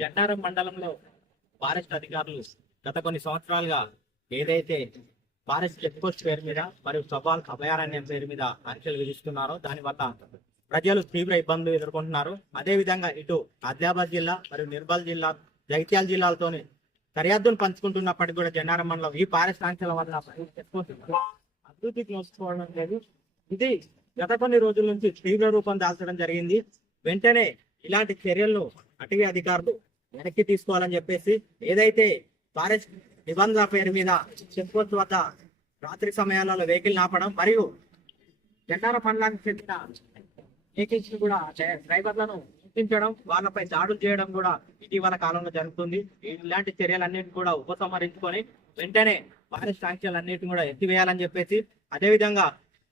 జన్నారం మండలంలో ఫారెస్ట్ అధికారులు గత కొన్ని సంవత్సరాలుగా ఏదైతే ఫారెస్ట్ చెక్ పోస్ట్ పేరు మీద మరియు సవాల్ అభయారణ్యం పేరు మీద ఆంక్షలు విధిస్తున్నారో దానివల్ల ప్రజలు తీవ్ర ఇబ్బందులు ఎదుర్కొంటున్నారు. అదే విధంగా ఇటు ఆదిలాబాద్ జిల్లా మరియు నిర్మల్ జిల్లా జగిత్యాల జిల్లాలతోని సరిహద్దును పంచుకుంటున్నప్పటికీ కూడా జన్నారం మండలం ఈ ఫారెస్ట్ ఆంక్షల వల్ల చెక్ పోస్ట్ అభివృద్ధికి నోచుకోవడం లేదు. ఇది గత కొన్ని రోజుల నుంచి తీవ్ర రూపం దాల్చడం జరిగింది. వెంటనే ఇలాంటి చర్యలను అటవీ అధికారులు వెనక్కి తీసుకోవాలని చెప్పేసి ఏదైతే ఫారెస్ట్ నిబంధనల పేరు మీద చెక్పోస్ట్ వద్ద రాత్రి సమయాలలో వెహికల్ ఆపడం మరియు జెండార పండ్లానికి చెందిన వెహికల్స్ కూడా డ్రైవర్లను గుర్తించడం వాళ్ళపై దాడులు చేయడం కూడా ఇటీవల కాలంలో జరుగుతుంది. ఇలాంటి చర్యలన్నింటినీ కూడా ఉపసంహరించుకొని వెంటనే ఫారెస్ట్ ఆంక్షలన్నింటినీ కూడా ఎత్తివేయాలని చెప్పేసి అదేవిధంగా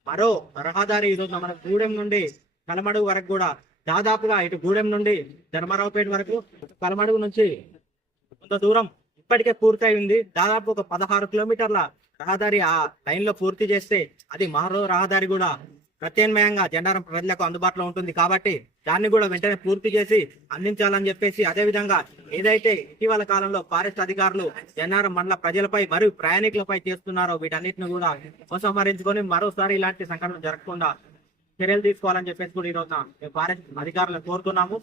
మరో రహదారి ఈరోజు మన గూడెం నుండి కలమడుగు వరకు కూడా దాదాపుగా ఇటు గూడెం నుండి ధర్మారావుపేట వరకు కలమడుగు నుంచి కొంత దూరం ఇప్పటికే పూర్తయి ఉంది దాదాపు ఒక పదహారు కిలోమీటర్ల రహదారి ఆ లైన్లో పూర్తి చేస్తే అది మరో రహదారి కూడా ప్రత్యామ్నాయంగా జెండారం ప్రజలకు అందుబాటులో ఉంటుంది. కాబట్టి దాన్ని కూడా వెంటనే పూర్తి చేసి అందించాలని చెప్పేసి అదే విధంగా ఏదైతే ఇటీవల కాలంలో ఫారెస్ట్ అధికారులు జెన్నారం మండల ప్రజలపై మరియు ప్రయాణికులపై చేస్తున్నారో వీటన్నిటిని కూడా ఉపసంహరించుకొని మరోసారి ఇలాంటి సంఘటనలు జరగకుండా చర్యలు తీసుకోవాలని చెప్పేసి కూడా ఈరోజు రోజున అధికారులను కోరుతున్నాము.